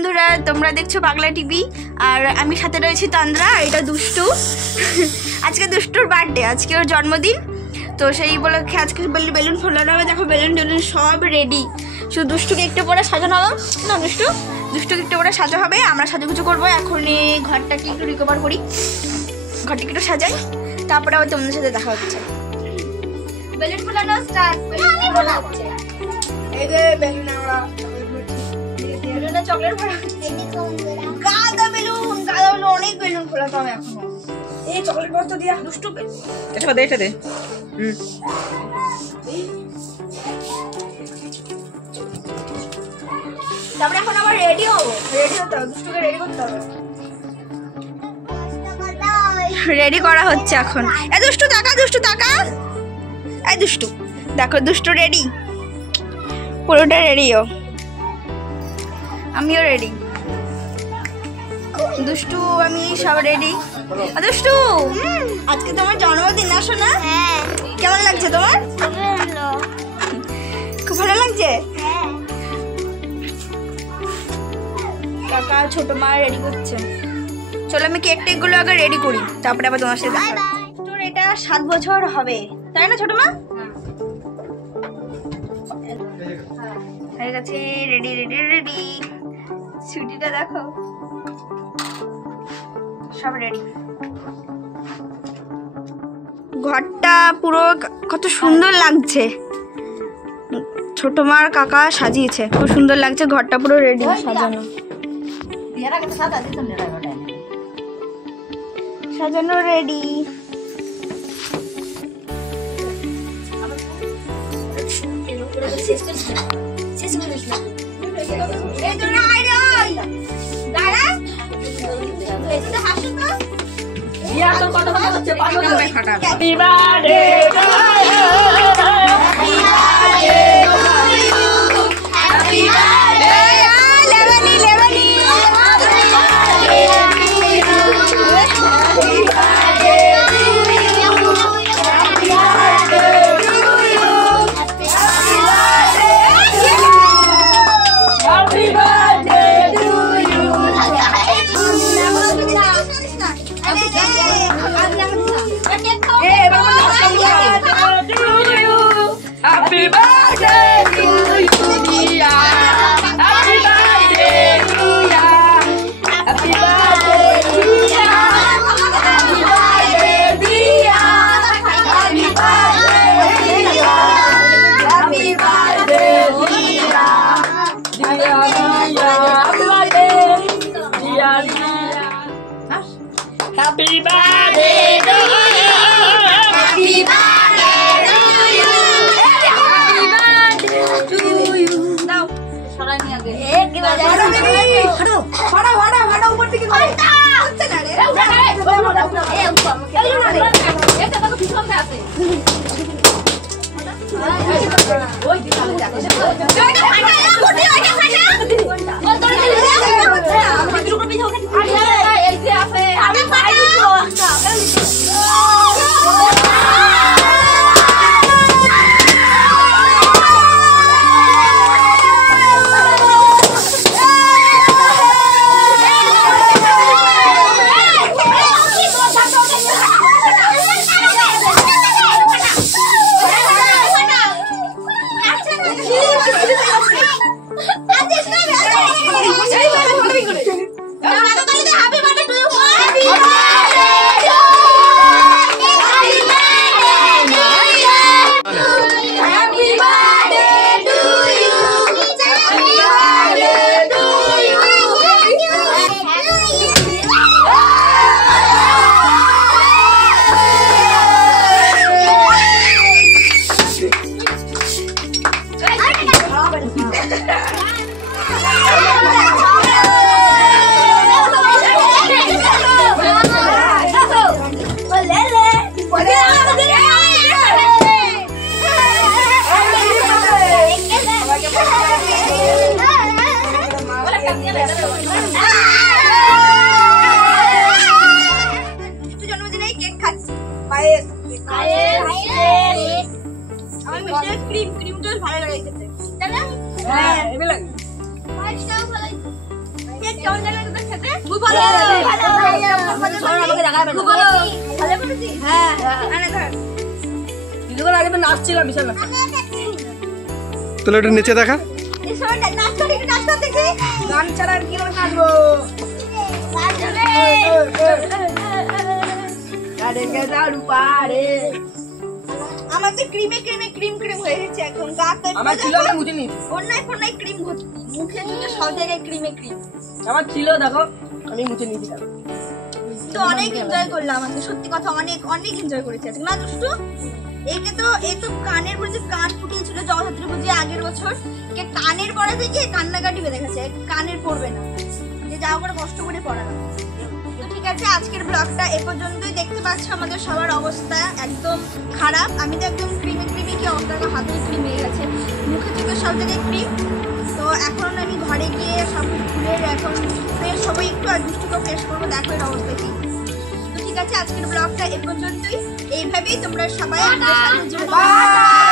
বন্ধুরা, তোমরা দেখছো পাগলা টিভি আর আমি সাথে রয়েছি তন্দ্রা। এটা দুষ্টু। আজকে দুষ্টুর বার্থডে, আজকে ওর জন্মদিন। তো সেই উপলক্ষে আজকে বেলুন ফোলানো হবে। দেখো বেলুন টেলুন সব রেডি, শুধু দুষ্টুকে একটু পরে সাজানো হবে না। দুষ্টুকে একটু পরে সাজা হবে, আমরা সাজুগুজু করবো। এখন ঘরটাকে একটু রিকভার করি, ঘরটাকে একটু সাজাই, তারপরে আবার তোমাদের সাথে দেখা হচ্ছে। বেলুন ফোলানো স্টার্ট। এই যে বেলুন আমরা বেলুনে চকলেট ভরা, গাদা বেলুন অনেক বেলুন ফোলাতে হবে এখনো। এই চকলেট ভর্তা দিয়া দুষ্টু এটা দে তারপরে এখন আবার রেডি হতে হবে, দুষ্টুকে রেডি করতে হবে। রেডি করা হচ্ছে এখন। দুষ্টু তাকা। এই দুষ্টু দেখো, দুষ্টু রেডি, পুরোটা রেডিও, আমিও রেডি। দুষ্টু আমি সব রেডি। দুষ্টু আজকে তোমার জন্মদিন, আসো না? কেমন লাগছে তোমার? খুব ভালো লাগছে। কাকা ছোট মা রেডি করছে। চলো আমি কেক টেকগুলো আগে রেডি করি, তারপরে আবার তোমার সাথে দেখা হবে। তোর এটা 7 বছর হবে, তাই না ছোট মা? হয়ে গেছে, রেডি। ছুটিটা দেখো, সব রেডি। ঘরটা পুরো কত সুন্দর লাগছে, ছোট মার কাকা সাজিয়েছে, খুব সুন্দর লাগছে। ঘরটা পুরো রেডি, সাজানো ready. Happy birthday to you, Dia. Happy birthday to ya. Happy birthday, Dia. Happy birthday, Dia. Happy birthday, Dia. Happy birthday, Dia. Dia, happy birthday, Dia, Dia. Happy birthday to you. Happy birthday. জন্মদিনে cake খাচ্ছি, আমার মিষ্টি ক্রিমটা ভালো লাগে খেতে, তাই না? হ্যাঁ, এবে লাগে। কেমন লাগলো তোদের খেতে? খুব ভালো খুব ভালো। ভালো করেছিস? হ্যাঁ আনে ধর কিছুক্ষণ আগে তো নাচছিলাম বিশাল না। তাহলে একটু নিচে দেখা। এই সময়টা নাচ করি, একটু নাচ কর দেখি। গান ছাড়া আর কি করে নাচবো? আমার তো ক্রিম হয়ে গেছে এখন গাতে। আমার ছিল আমি মুছে নিই। ফোনায় ক্রিম মুখে মুখে সব জায়গায় ক্রিম। আমার ছিল দেখো আমি মুছে নিয়েছি। তো অনেক এনজয় করলাম আজকে, সত্যি কথা অনেক এনজয় করেছি আজকে না দুষ্টু? এই তো কানের পরে যে কান ফুটিয়েছিল জগদ্ধাত্রী পুজো আগের বছর, কে কানের পরে থেকে কান্নাকাটি বেঁধে গেছে, কানের পড়বে না, যে যাও করে কষ্ট করে পড়ানো। তো ঠিক আছে, আজকের ব্লগটা এ পর্যন্তই। দেখতে পাচ্ছ আমাদের সবার অবস্থা একদম খারাপ। আমি তো একদম ক্রিমে কি অবস্থা, হাতে ক্রিম হয়ে গেছে, মুখে চোখে সব জায়গায় ক্রিম। তো এখন আমি ঘরে গিয়ে সব খুলে এখন ফ্রেশ হবো একটু, আর দুষ্টুকে ফ্রেশ করবো। দেখো এর অবস্থা কি। তো ঠিক আছে, আজকের ব্লগটা এ পর্যন্তই। এইভাবেই তোমরা সবাই আমাদের সাথে জুড়ে থাকো।